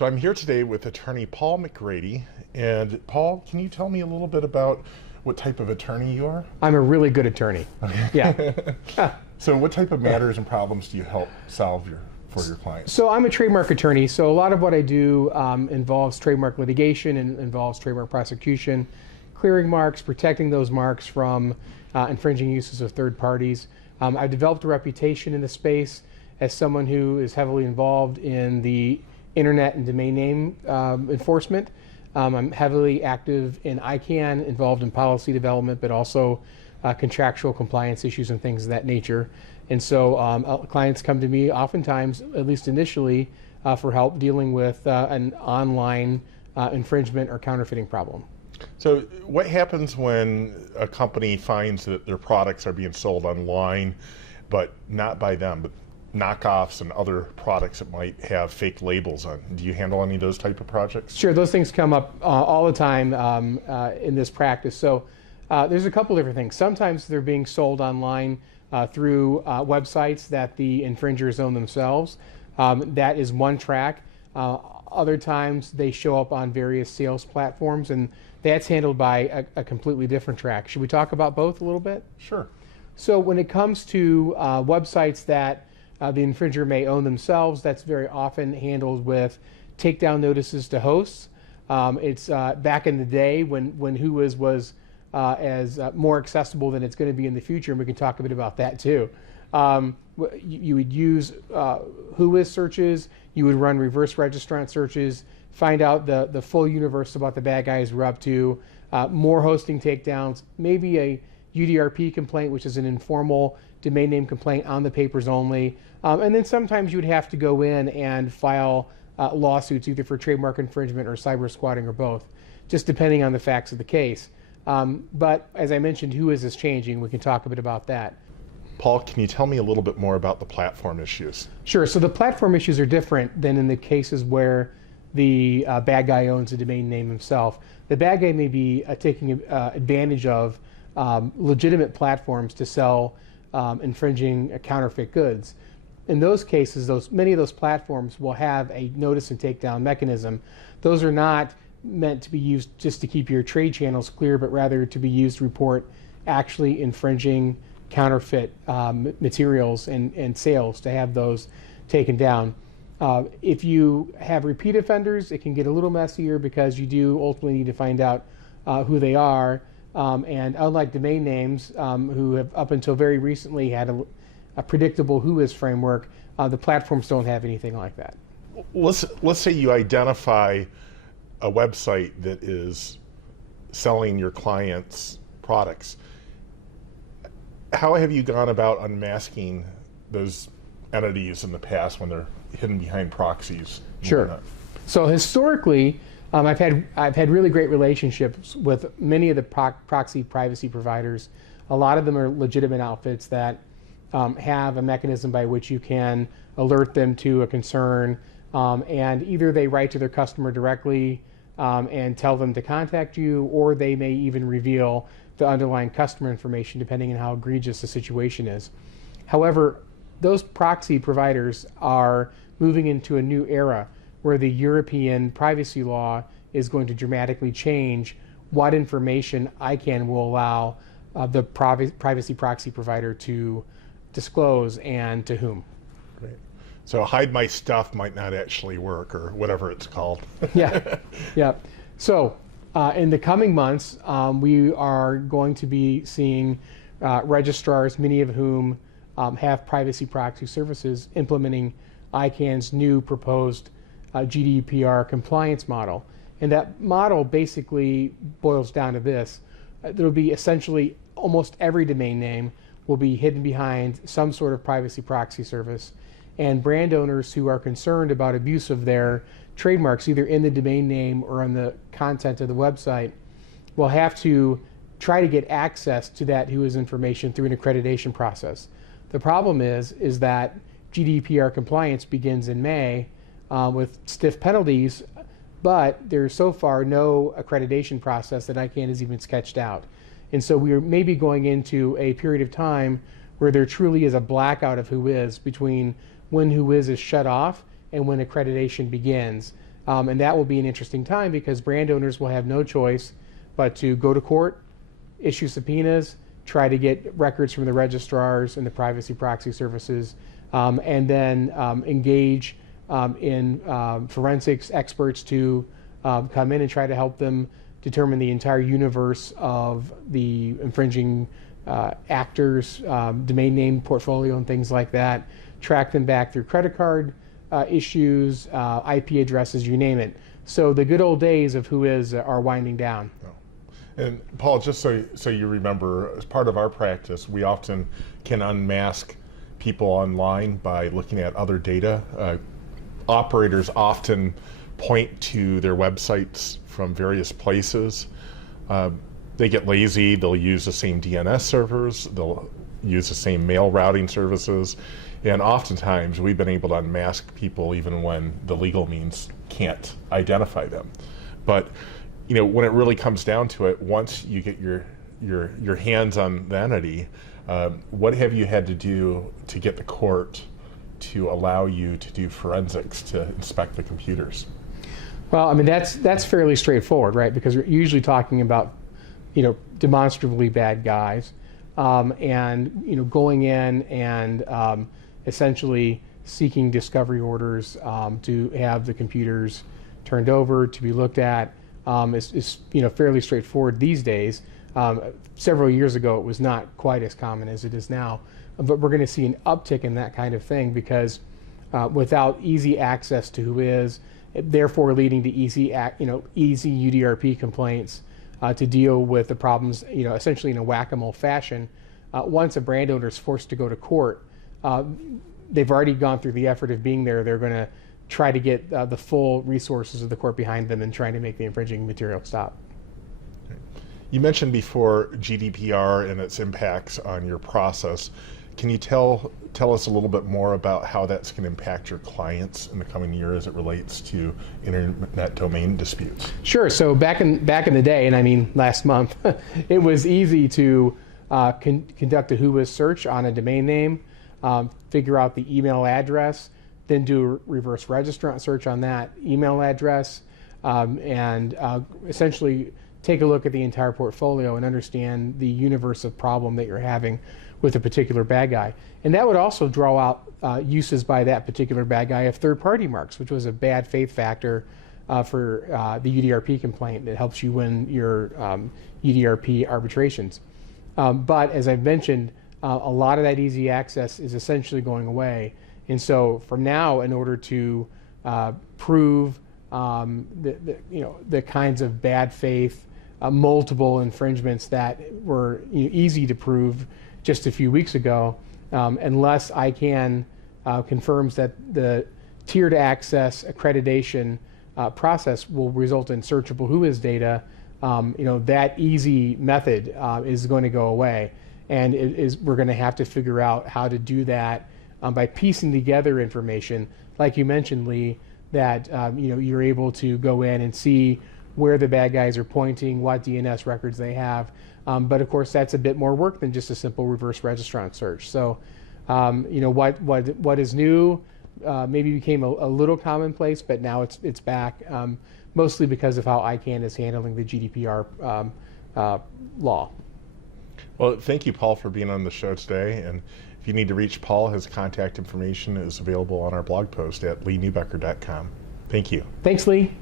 So I'm here today with attorney Paul McGrady. And Paul, can you tell me a little bit about what type of attorney you are? I'm a really good attorney. Okay. Yeah. So what type of matters and problems do you help solve for your clients? So I'm a trademark attorney. So a lot of what I do involves trademark litigation and involves trademark prosecution, clearing marks, protecting those marks from infringing uses of third parties. I've developed a reputation in the space as someone who is heavily involved in the internet and domain name enforcement. I'm heavily active in ICANN, involved in policy development, but also contractual compliance issues and things of that nature. And so clients come to me oftentimes, at least initially, for help dealing with an online infringement or counterfeiting problem. So what happens when a company finds that their products are being sold online, but not by them, but knockoffs and other products that might have fake labels on? Do you handle any of those type of projects? Sure, those things come up all the time in this practice. So there's a couple different things. Sometimes they're being sold online through websites that the infringers own themselves. That is one track. Other times they show up on various sales platforms, and that's handled by a completely different track. Should we talk about both a little bit? Sure. So when it comes to websites that the infringer may own themselves, that's very often handled with takedown notices to hosts. It's back in the day when Whois was as more accessible than it's going to be in the future, and we can talk a bit about that too. You would use Whois searches, you would run reverse registrant searches, find out the full universe about the bad guys we're up to, more hosting takedowns, maybe a UDRP complaint, which is an informal domain name complaint on the papers only. And then sometimes you would have to go in and file lawsuits either for trademark infringement or cyber squatting or both, just depending on the facts of the case. But as I mentioned, Whois is changing. We can talk a bit about that. Paul, can you tell me a little bit more about the platform issues? Sure. So the platform issues are different than in the cases where the bad guy owns a domain name himself. The bad guy may be taking advantage of legitimate platforms to sell infringing counterfeit goods. In those cases, many of those platforms will have a notice and takedown mechanism. Those are not meant to be used just to keep your trade channels clear, but rather to be used to report actually infringing counterfeit materials and sales, to have those taken down. If you have repeat offenders, it can get a little messier because you do ultimately need to find out who they are. And unlike domain names, who have up until very recently had a predictable Whois framework, the platforms don't have anything like that. Let's say you identify a website that is selling your client's products. How have you gone about unmasking those entities in the past when they're hidden behind proxies? Sure. So historically, I've had really great relationships with many of the proxy privacy providers. A lot of them are legitimate outfits that have a mechanism by which you can alert them to a concern, and either they write to their customer directly and tell them to contact you, or they may even reveal the underlying customer information depending on how egregious the situation is. However, those proxy providers are moving into a new era where the European privacy law is going to dramatically change what information ICANN will allow the privacy proxy provider to disclose and to whom. Great. So hide my stuff might not actually work, or whatever it's called. Yeah. So in the coming months, we are going to be seeing registrars, many of whom have privacy proxy services, implementing ICANN's new proposed GDPR compliance model. And that model basically boils down to this. There will be essentially almost every domain name will be hidden behind some sort of privacy proxy service, and brand owners who are concerned about abuse of their trademarks, either in the domain name or on the content of the website, will have to try to get access to that Whois information through an accreditation process. The problem is that GDPR compliance begins in May with stiff penalties, but there's so far no accreditation process that ICANN has even sketched out. And so we are maybe going into a period of time where there truly is a blackout of Whois between when Whois is shut off and when accreditation begins. And that will be an interesting time because brand owners will have no choice but to go to court, issue subpoenas, try to get records from the registrars and the privacy proxy services, and then engage in forensics experts to come in and try to help them determine the entire universe of the infringing actors, domain name portfolio and things like that, track them back through credit card issues, IP addresses, you name it. So the good old days of Whois are winding down. And Paul, just so you remember, as part of our practice, we often can unmask people online by looking at other data. Operators often point to their websites from various places. They get lazy, they'll use the same DNS servers, they'll use the same mail routing services, and oftentimes we've been able to unmask people even when the legal means can't identify them. But when it really comes down to it, once you get your hands on the entity, what have you had to do to get the court to allow you to do forensics to inspect the computers? Well, I mean, that's fairly straightforward, right? Because we're usually talking about, demonstrably bad guys, and going in and essentially seeking discovery orders to have the computers turned over to be looked at is fairly straightforward these days. Several years ago, it was not quite as common as it is now, but we're going to see an uptick in that kind of thing because without easy access to Whois, therefore leading to easy UDRP complaints to deal with the problems, essentially in a whack-a-mole fashion. Once a brand owner is forced to go to court, they've already gone through the effort of being there. They're going to try to get the full resources of the court behind them and trying to make the infringing material stop. You mentioned before GDPR and its impacts on your process. Can you tell us a little bit more about how that's going to impact your clients in the coming year as it relates to internet domain disputes? Sure. So back in the day, and I mean last month, it was easy to conduct a Whois search on a domain name, figure out the email address, then do a reverse registrant search on that email address, and essentially take a look at the entire portfolio and understand the universe of problem that you're having with a particular bad guy. And that would also draw out uses by that particular bad guy of third-party marks, which was a bad faith factor for the UDRP complaint that helps you win your UDRP arbitrations. But as I've mentioned, a lot of that easy access is essentially going away. And so from now, in order to prove the kinds of bad faith, multiple infringements that were easy to prove just a few weeks ago, unless I can confirms that the tiered access accreditation process will result in searchable Whois data, that easy method is going to go away. And we're going to have to figure out how to do that by piecing together information, like you mentioned, Lee, that you're able to go in and see where the bad guys are pointing, what DNS records they have. But of course, that's a bit more work than just a simple reverse registrant search. So, what is new maybe became a little commonplace, but now it's back, mostly because of how ICANN is handling the GDPR law. Well, thank you, Paul, for being on the show today. And if you need to reach Paul, his contact information is available on our blog post at leenewbecker.com. Thank you. Thanks, Lee.